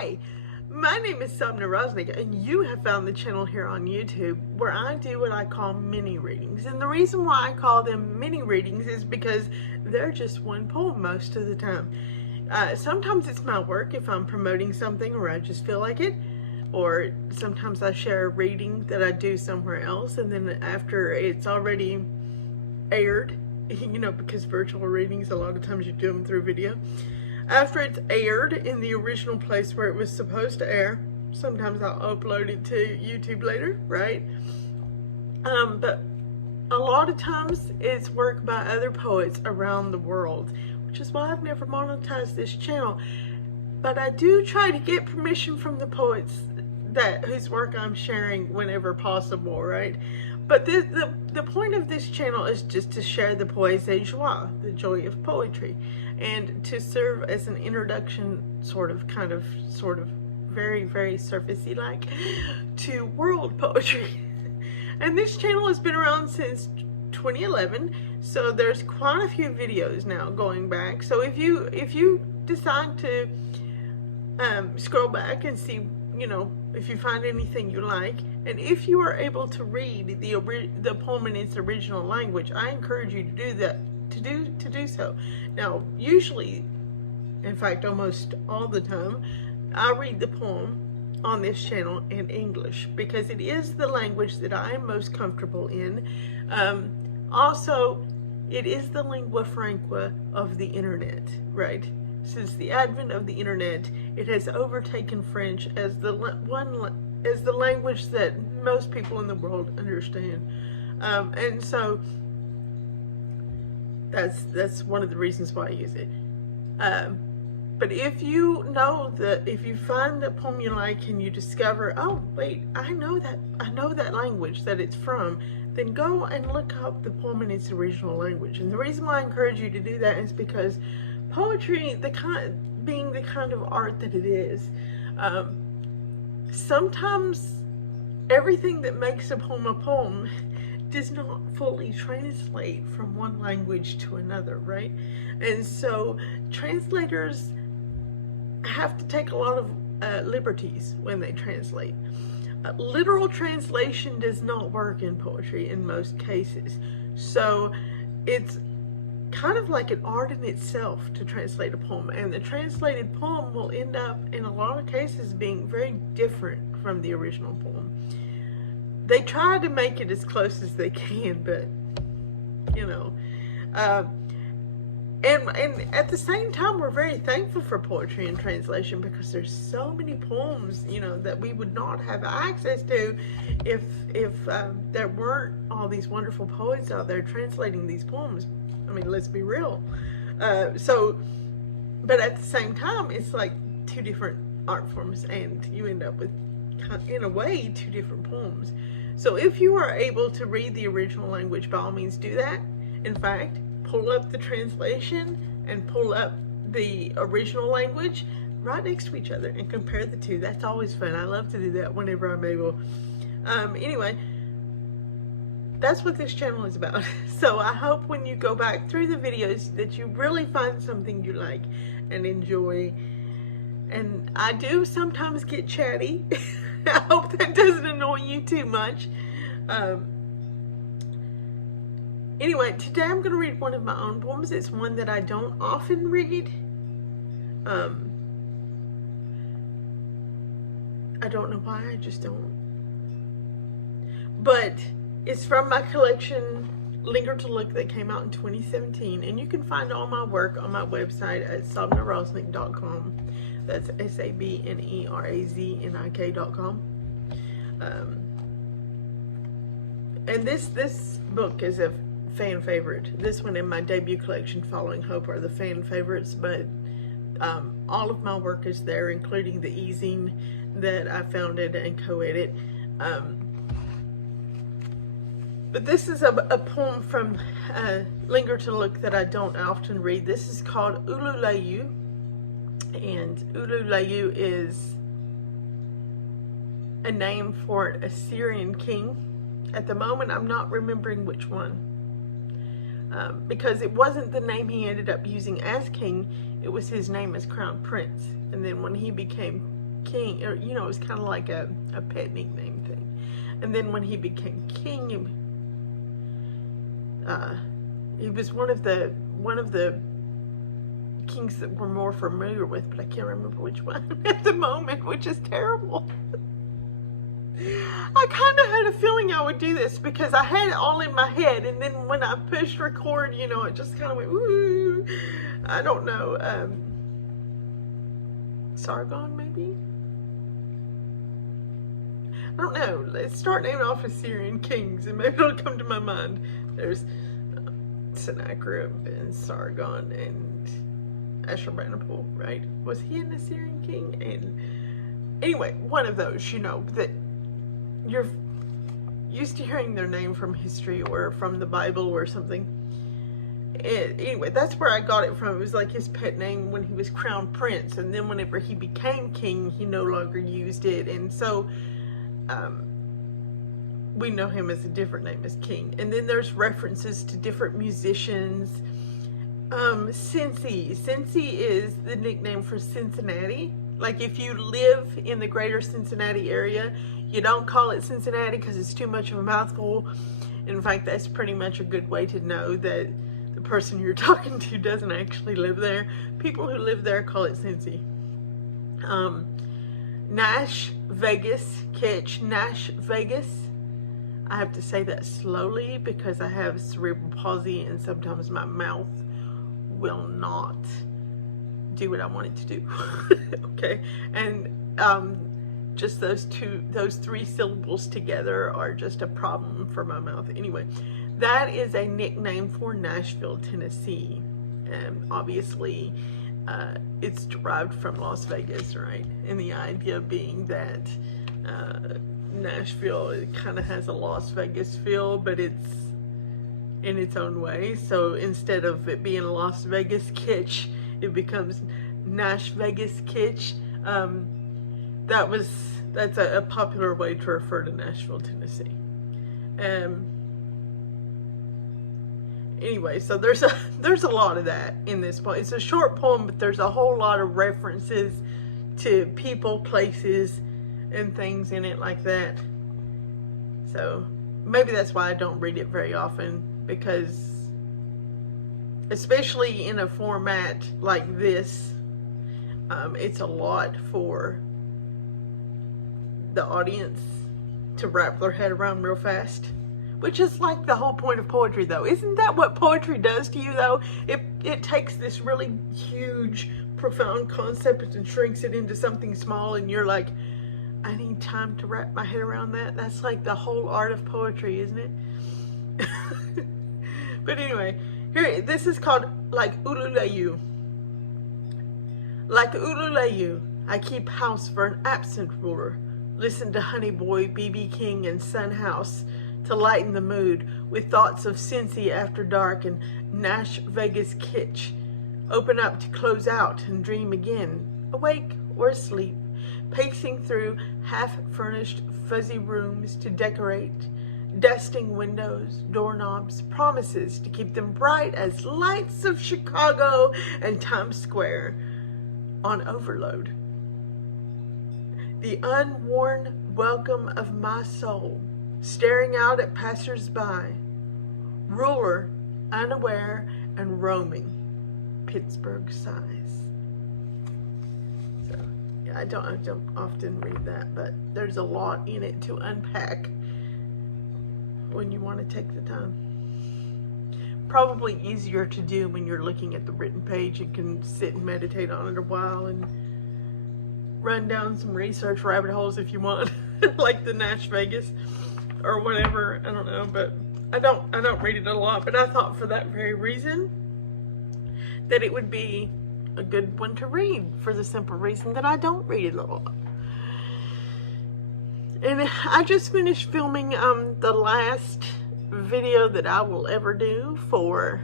Hi, my name is Sabne Raznik, and you have found the channel here on YouTube where I do what I call mini readings. And the reason why I call them mini readings is because they're just one poem most of the time. Sometimes it's my work if I'm promoting something or I just feel like it, or sometimes I share a reading that I do somewhere else, and then after it's already aired, because virtual readings, a lot of times you do them through video. After it's aired in the original place where it was supposed to air, sometimes I'll upload it to YouTube later, right? But a lot of times it's work by other poets around the world, which is why I've never monetized this channel. But I do try to get permission from the poets whose work I'm sharing whenever possible, right? But the point of this channel is just to share the poésie joie, the joy of poetry, and to serve as an introduction, sort of, very, very surfacey like, to world poetry. And this channel has been around since 2011, so there's quite a few videos now going back. So if you decide to scroll back and see, if you find anything you like, and if you are able to read the poem in its original language, I encourage you to do that, to do so. Now, usually, in fact, almost all the time, I read the poem on this channel in English because it is the language that I am most comfortable in. Also, it is the lingua franca of the internet, right? Since the advent of the internet, it has overtaken French as the language that most people in the world understand, and so that's one of the reasons why I use it. But if you find the poem you like and you discover, oh wait, I know that language that it's from, then go and look up the poem in its original language. And the reason why I encourage you to do that is because poetry, being the kind of art that it is, sometimes everything that makes a poem does not fully translate from one language to another, right? And so translators have to take a lot of liberties when they translate. Literal translation does not work in poetry in most cases. So it's kind of like an art in itself to translate a poem, and the translated poem will end up in a lot of cases being very different from the original poem. They try to make it as close as they can, but and at the same time, we're very thankful for poetry and translation because there's so many poems that we would not have access to if there weren't all these wonderful poets out there translating these poems. I mean, let's be real. But at the same time, it's like two different art forms, and you end up with, in a way, two different poems. So if you are able to read the original language, by all means do that. In fact, pull up the translation and pull up the original language right next to each other and compare the two. That's always fun. I love to do that whenever I'm able. Anyway, that's what this channel is about. So I hope when you go back through the videos that you really find something you like and enjoy. And I do sometimes get chatty. I hope that doesn't annoy you too much. Anyway, today I'm going to read one of my own poems. It's one that I don't often read. I don't know why, I just don't. But it's from my collection, Linger to Look, that came out in 2017. And you can find all my work on my website at sabneraznik.com. That's SABNERAZNIK.com. And this book is a fan favorite. This one in my debut collection, Following Hope, are the fan favorites, but all of my work is there, including the e-zine that I founded and co-edit. But this is a poem from Linger to Look that I don't often read. This is called Ululayu, and Ululayu is a name for an Assyrian king. At the moment, I'm not remembering which one, because it wasn't the name he ended up using as king, it was his name as crown prince. And then when he became king, or it was kind of like a pet nickname thing. And then when he became king, he was one of the kings that we're more familiar with, but I can't remember which one at the moment, which is terrible. I kind of had a feeling I would do this because I had it all in my head, and then when I pushed record, it just kind of went, ooh, I don't know, Sargon, maybe? I don't know. Let's start naming off Assyrian kings, and maybe it'll come to my mind. There's Sennacherib and Sargon and Ashurbanipal, right? Was he an Assyrian king? And anyway, one of those, that you're used to hearing their name from history or from the Bible or something. Anyway, that's where I got it from. It was like his pet name when he was crown prince, and then whenever he became king, he no longer used it, and so we know him as a different name as king. And then there's references to different musicians. Cincy is the nickname for Cincinnati. Like, if you live in the greater Cincinnati area, you don't call it Cincinnati because it's too much of a mouthful. In fact, that's pretty much a good way to know that the person you're talking to doesn't actually live there. People who live there call it Cincy. Nash Vegas, Nash Vegas. I have to say that slowly because I have cerebral palsy and sometimes my mouth will not do what I want it to do. Okay, and just those three syllables together are just a problem for my mouth. Anyway, that is a nickname for Nashville, Tennessee, and obviously it's derived from Las Vegas, right? And the idea being that Nashville, it kind of has a Las Vegas feel, but it's in its own way. So instead of it being a Las Vegas kitsch, it becomes Nash Vegas kitsch. That's a popular way to refer to Nashville, Tennessee. Anyway, so there's a lot of that in this poem. It's a short poem, but there's a whole lot of references to people, places, and things in it like that. So maybe that's why I don't read it very often, because especially in a format like this, it's a lot for the audience to wrap their head around real fast. Which is like the whole point of poetry, though. Isn't that what poetry does to you, though? It takes this really huge, profound concept and shrinks it into something small, and you're like, I need time to wrap my head around that. That's like the whole art of poetry, isn't it? But anyway, here, this is called Like Ululayu. Like Ululayu, I keep house for an absent ruler. Listen to Honey Boy, BB King, and Sun House to lighten the mood with thoughts of Cincy after dark and Nash Vegas kitsch. Open up to close out and dream again, awake or asleep, pacing through half-furnished fuzzy rooms to decorate, dusting windows, doorknobs, promises to keep them bright as lights of Chicago and Times Square on overload. The unworn welcome of my soul, staring out at passers-by, ruler, unaware, and roaming, Pittsburgh sighs. So, yeah, I don't often read that, but there's a lot in it to unpack when you want to take the time. Probably easier to do when you're looking at the written page. You can sit and meditate on it a while and run down some research rabbit holes if you want, like the Nash Vegas or whatever. I don't know, but I don't read it a lot, but I thought for that very reason that it would be a good one to read, for the simple reason that I don't read it a lot. And I just finished filming the last video that I will ever do for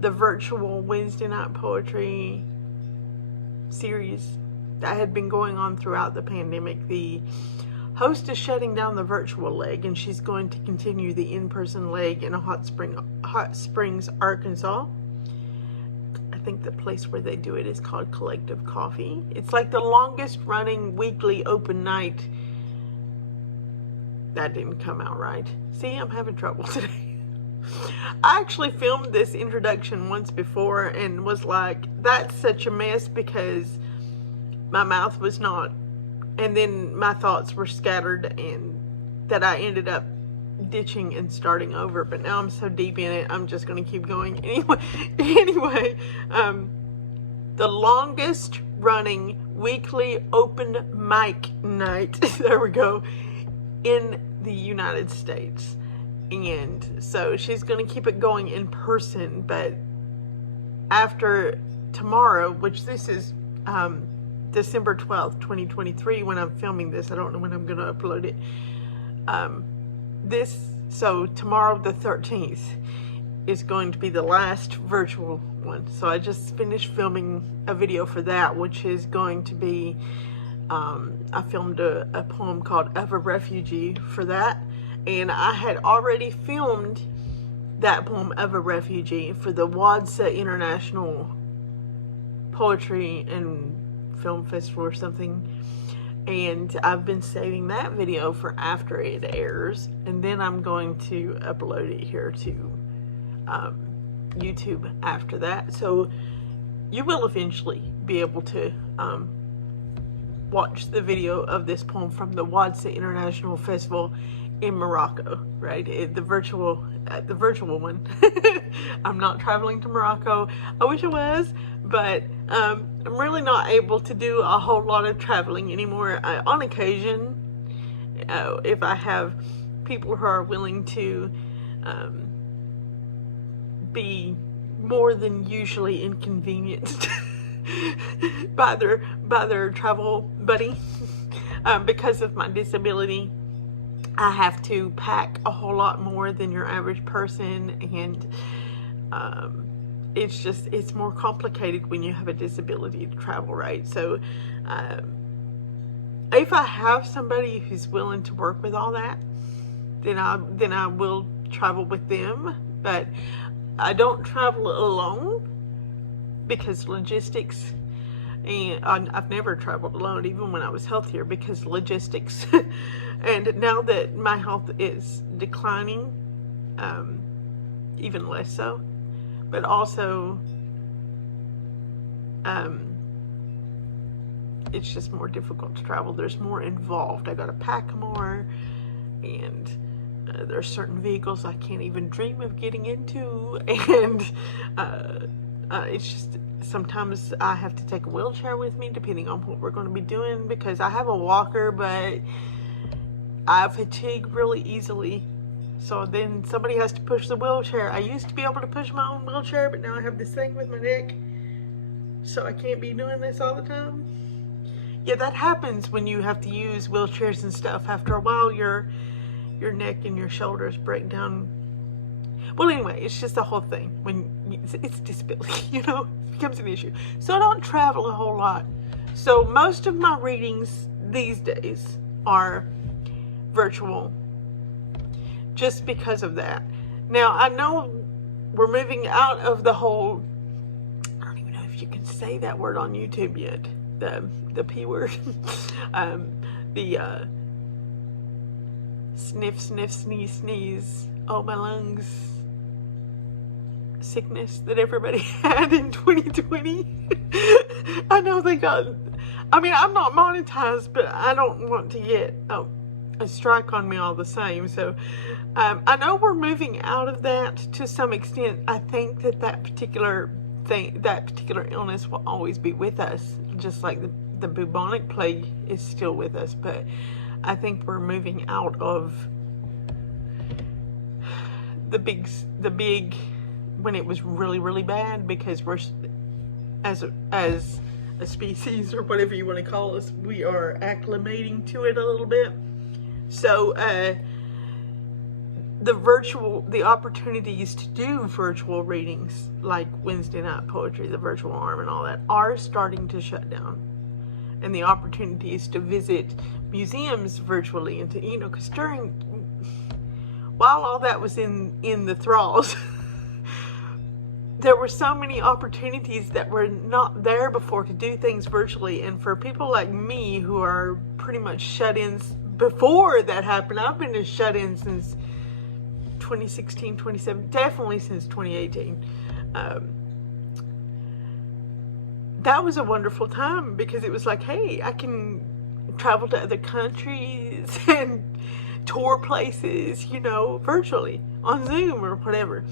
the virtual Wednesday night poetry series that had been going on throughout the pandemic. The host is shutting down the virtual leg, and she's going to continue the in-person leg in Hot Springs, Arkansas. I think the place where they do it is called Collective Coffee. It's like the longest running weekly open night. That didn't come out right. See, I'm having trouble today. I actually filmed this introduction once before and was like, that's such a mess because my mouth was not, and then my thoughts were scattered, and that I ended up ditching and starting over. But now I'm so deep in it, I'm just going to keep going anyway. The longest running weekly open mic night, there we go, in the United States. And so she's going to keep it going in person, but after tomorrow, which this is December 12th, 2023, when I'm filming this, I don't know when I'm going to upload it. So tomorrow the 13th is going to be the last virtual one. So I just finished filming a video for that, which is going to be, I filmed a poem called Of a Refugee for that. And I had already filmed that poem Of a Refugee for the Wadsa International Poetry and Film Festival or something. And I've been saving that video for after it airs. And then I'm going to upload it here to YouTube after that. So you will eventually be able to watch the video of this poem from the Wadsa International Festival in Morocco, right? The virtual one. I'm not traveling to Morocco. I wish I was, but I'm really not able to do a whole lot of traveling anymore. On occasion, if I have people who are willing to be more than usually inconvenienced by their travel buddy, because of my disability, I have to pack a whole lot more than your average person, and it's more complicated when you have a disability to travel, right? So if I have somebody who's willing to work with all that, then I will travel with them. But I don't travel alone because logistics. And I've never traveled alone, even when I was healthier, because logistics. And now that my health is declining, even less so. But also, it's just more difficult to travel. There's more involved. I gotta pack more, and there's certain vehicles I can't even dream of getting into, and it's just, sometimes I have to take a wheelchair with me depending on what we're going to be doing, because I have a walker, but I fatigue really easily. So then somebody has to push the wheelchair. I used to be able to push my own wheelchair, but now I have this thing with my neck, so I can't be doing this all the time. Yeah, that happens when you have to use wheelchairs and stuff. After a while, your neck and your shoulders break down. Well, anyway, it's just the whole thing. When it's disability, it becomes an issue. So I don't travel a whole lot. So most of my readings these days are virtual, just because of that. Now, I know we're moving out of the whole, I don't even know if you can say that word on YouTube yet, the P word, the sniff, sniff, sneeze, sneeze, oh my lungs sickness that everybody had in 2020. I know they got, I'm not monetized, but I don't want to get a strike on me all the same. So I know we're moving out of that to some extent. I think that particular illness will always be with us, just like the bubonic plague is still with us. But I think we're moving out of the big when it was really, really bad, because we're, as a species, or whatever you want to call us, we are acclimating to it a little bit. So the opportunities to do virtual readings, like Wednesday night poetry, the virtual arm and all that, are starting to shut down. And the opportunities to visit museums virtually, and to, because while all that was in the thralls, there were so many opportunities that were not there before to do things virtually. And for people like me who are pretty much shut-ins before that happened, I've been a shut-in since 2016, 2017, definitely since 2018. That was a wonderful time because it was like, hey, I can travel to other countries and tour places, you know, virtually on Zoom or whatever.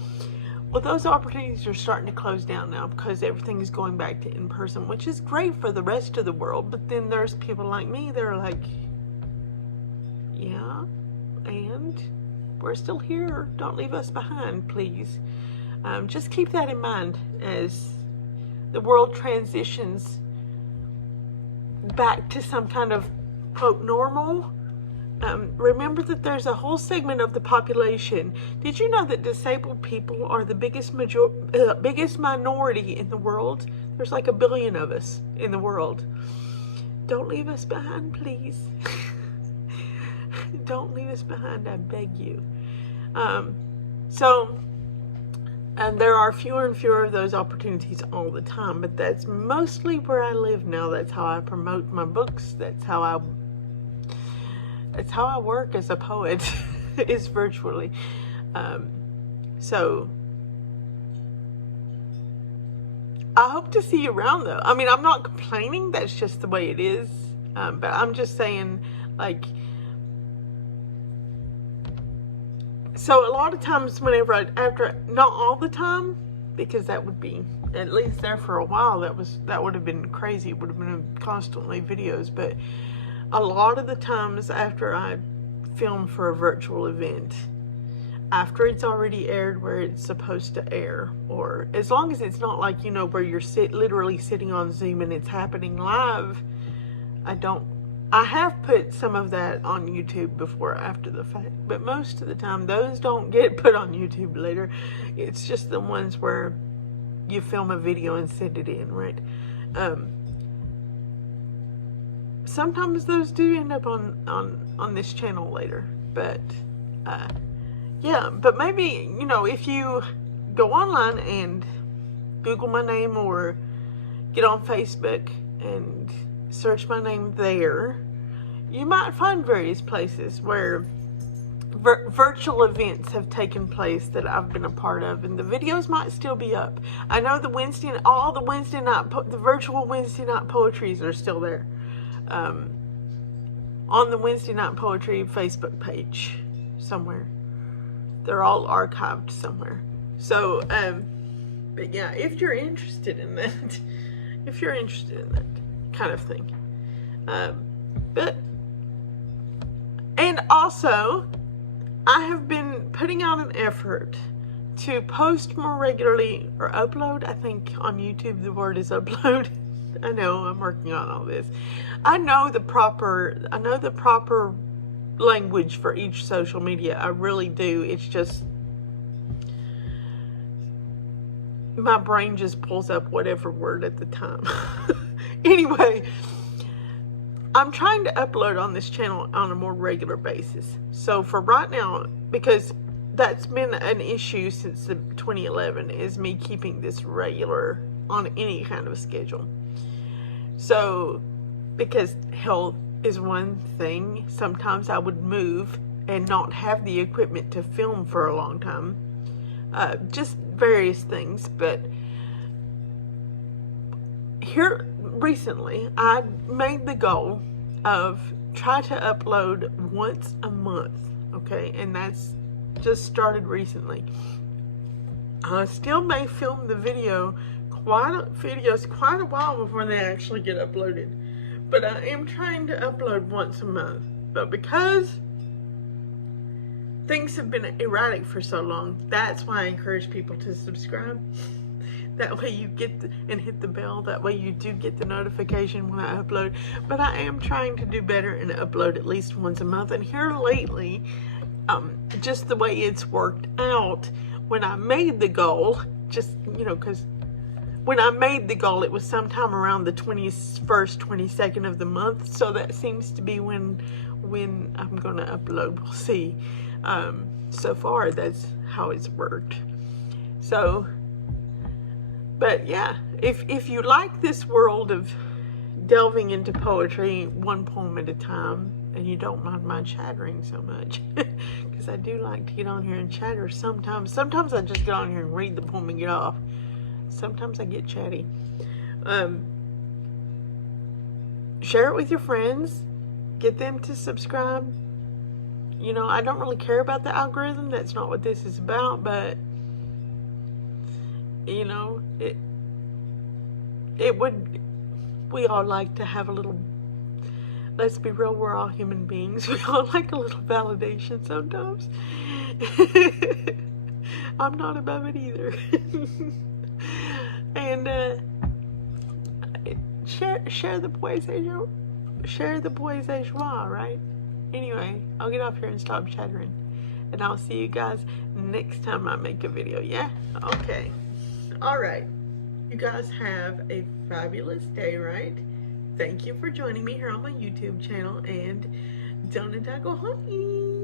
Well, those opportunities are starting to close down now because everything is going back to in-person, which is great for the rest of the world. But then there's people like me that are like, yeah, and we're still here. Don't leave us behind, please. Just keep that in mind as the world transitions back to some kind of, quote, normal. Remember that there's a whole segment of the population. Did you know that disabled people are the biggest minority in the world? There's like 1 billion of us in the world. Don't leave us behind, please. Don't leave us behind, I beg you. And there are fewer and fewer of those opportunities all the time, but that's mostly where I live now. That's how I promote my books. That's how I work as a poet, is virtually. So I hope to see you around, though. I mean, I'm not complaining. That's just the way it is. But I'm just saying, like, so a lot of times whenever after, not all the time, because that would be, at least there for a while, that would have been crazy. It would have been constantly videos, but a lot of the times after I film for a virtual event, after it's already aired where it's supposed to air, or as long as it's not like, you know, where you're literally sitting on Zoom and it's happening live, I have put some of that on YouTube before, after the fact, but most of the time those don't get put on YouTube later. It's just the ones where you film a video and send it in, right? Sometimes those do end up on this channel later, but yeah, but maybe, you know, if you go online and Google my name or get on Facebook and search my name there, you might find various places where virtual events have taken place that I've been a part of, and the videos might still be up. I know the virtual Wednesday night poetries are still there. On the Wednesday Night Poetry Facebook page somewhere. They're all archived somewhere. So, but yeah, if you're interested in that, kind of thing. And also, I have been putting out an effort to post more regularly, or upload. I think on YouTube the word is upload. I know, I'm working on all this. I know the proper language for each social media. I really do. It's just my brain just pulls up whatever word at the time. Anyway, I'm trying to upload on this channel on a more regular basis. So for right now, because that's been an issue since 2011, is me keeping this regular on any kind of schedule. So, because health is one thing, sometimes I would move and not have the equipment to film for a long time. Just various things, but here recently, I made the goal of try to upload once a month, okay? And that's just started recently. I still may film the videos quite a while before they actually get uploaded, but I am trying to upload once a month. But because things have been erratic for so long, that's why I encourage people to subscribe. That way you get and hit the bell. That way you do get the notification when I upload. But I am trying to do better and upload at least once a month. And here lately, just the way it's worked out, when I made the goal, just, you know, because when I made the goal, it was sometime around the 21st, 22nd of the month. So that seems to be when I'm going to upload. We'll see. So far, that's how it's worked. So But yeah, if you like this world of delving into poetry one poem at a time, and you don't mind my chattering so much, because I do like to get on here and chatter sometimes. Sometimes I just get on here and read the poem and get off. Sometimes I get chatty. Share it with your friends. Get them to subscribe. You know, I don't really care about the algorithm. That's not what this is about, but you know, it would, we all like to have a little, let's be real, we're all human beings. We all like a little validation sometimes. I'm not above it either. And share the poison, share the poison joie, right? Anyway, I'll get off here and stop chattering, and I'll see you guys next time I make a video. Yeah? Okay. All right. You guys have a fabulous day, right? Thank you for joining me here on my YouTube channel, and don't go honey.